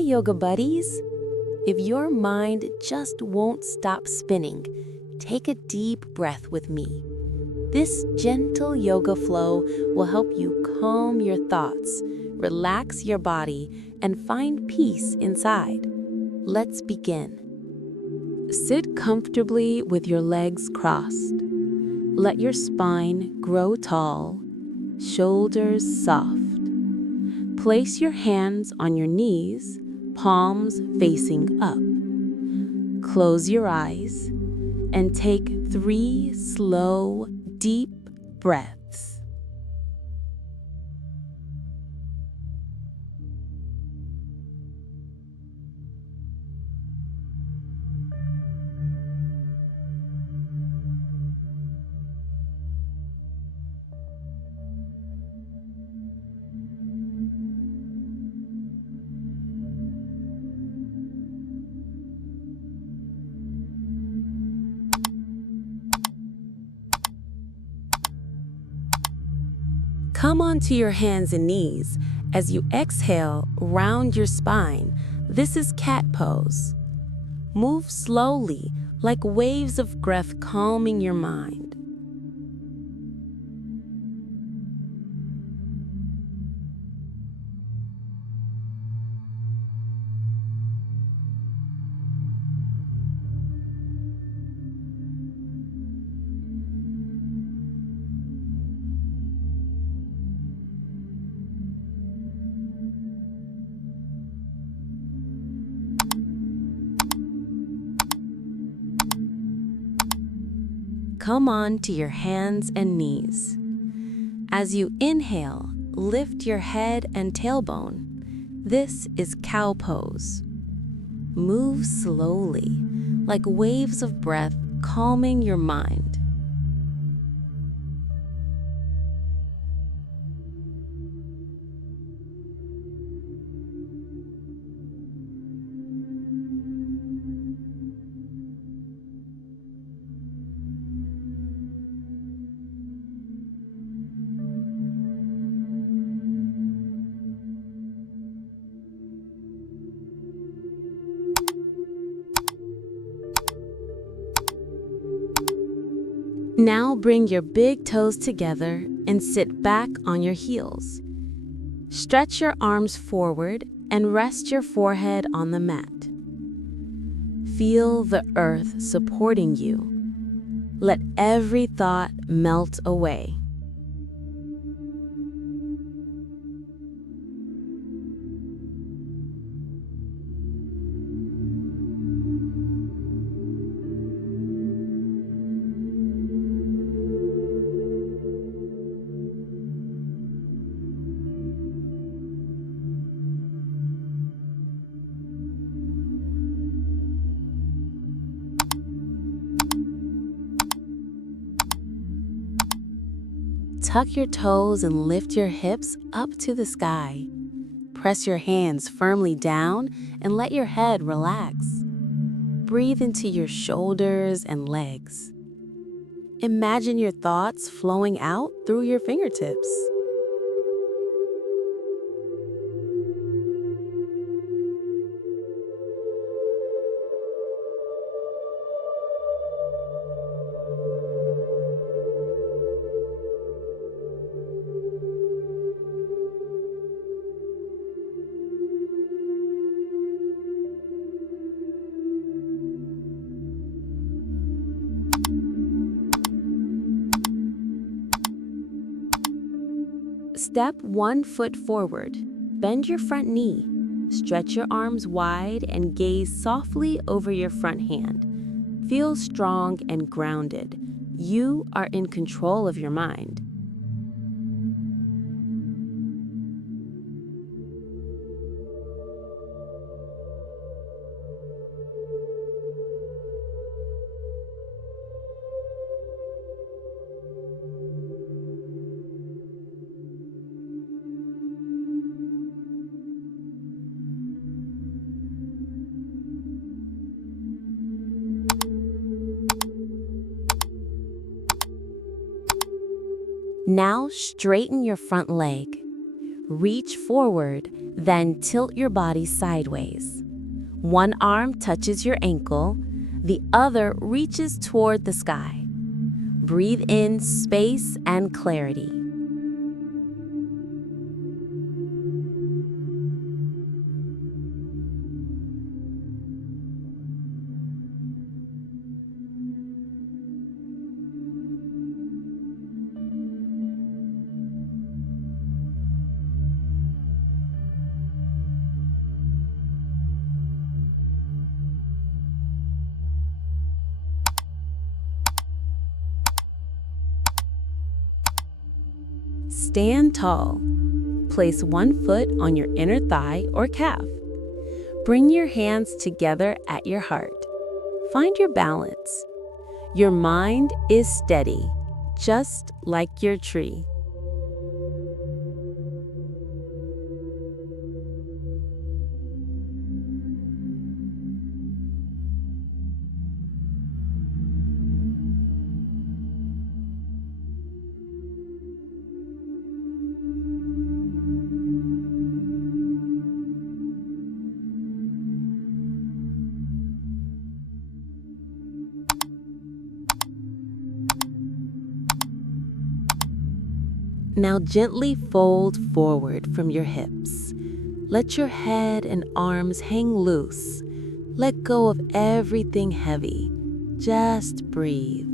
yoga buddies! If your mind just won't stop spinning, take a deep breath with me. This gentle yoga flow will help you calm your thoughts, relax your body, and find peace inside. Let's begin. Sit comfortably with your legs crossed. Let your spine grow tall, shoulders soft. Place your hands on your knees, palms facing up. Close your eyes and take 3 slow, deep breaths. Come onto your hands and knees. As you exhale, round your spine. This is cat pose. Move slowly, like waves of breath calming your mind. Come on to your hands and knees. As you inhale, lift your head and tailbone. This is cow pose. Move slowly, like waves of breath calming your mind. Now bring your big toes together and sit back on your heels. Stretch your arms forward and rest your forehead on the mat. Feel the earth supporting you. Let every thought melt away. Tuck your toes and lift your hips up to the sky. Press your hands firmly down and let your head relax. Breathe into your shoulders and legs. Imagine your thoughts flowing out through your fingertips. Step 1 foot forward. Bend your front knee. Stretch your arms wide and gaze softly over your front hand. Feel strong and grounded. You are in control of your mind. Now straighten your front leg. Reach forward, then tilt your body sideways. One arm touches your ankle, the other reaches toward the sky. Breathe in space and clarity. Stand tall. Place one foot on your inner thigh or calf. Bring your hands together at your heart. Find your balance. Your mind is steady, just like your tree. Now gently fold forward from your hips. Let your head and arms hang loose. Let go of everything heavy. Just breathe.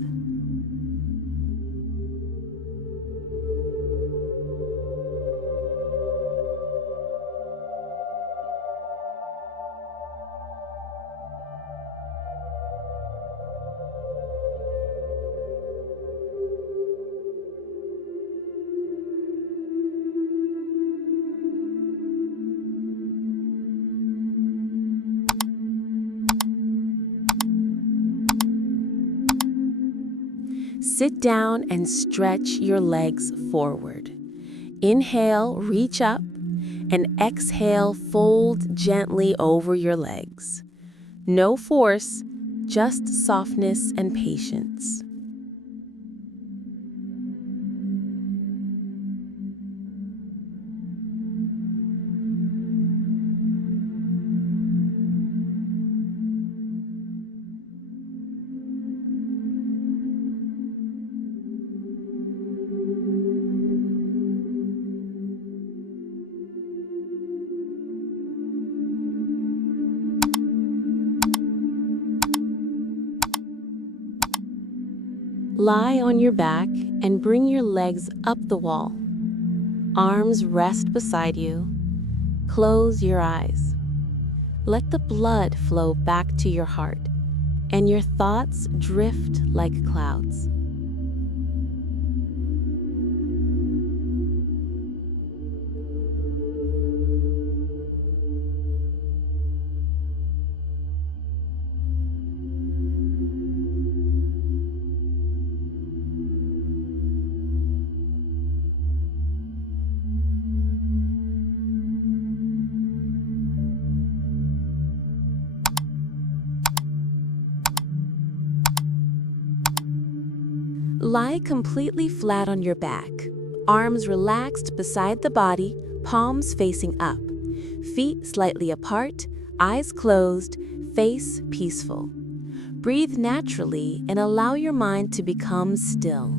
Sit down and stretch your legs forward. Inhale, reach up, and exhale, fold gently over your legs. No force, just softness and patience. Lie on your back and bring your legs up the wall. Arms rest beside you. Close your eyes. Let the blood flow back to your heart, and your thoughts drift like clouds. Lie completely flat on your back, arms relaxed beside the body, palms facing up, feet slightly apart, eyes closed, face peaceful. Breathe naturally and allow your mind to become still.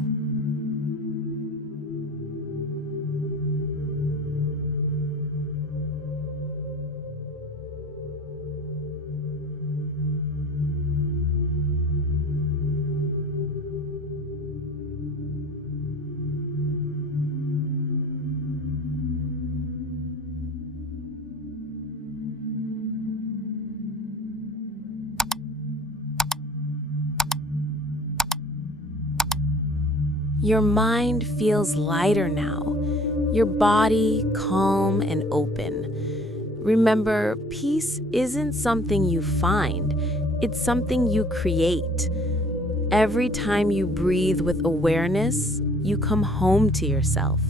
Your mind feels lighter now, your body calm and open. Remember, peace isn't something you find, it's something you create. Every time you breathe with awareness, you come home to yourself.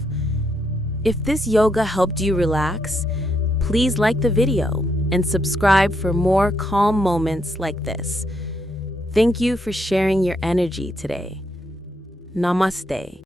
If this yoga helped you relax, please like the video and subscribe for more calm moments like this. Thank you for sharing your energy today. Namaste.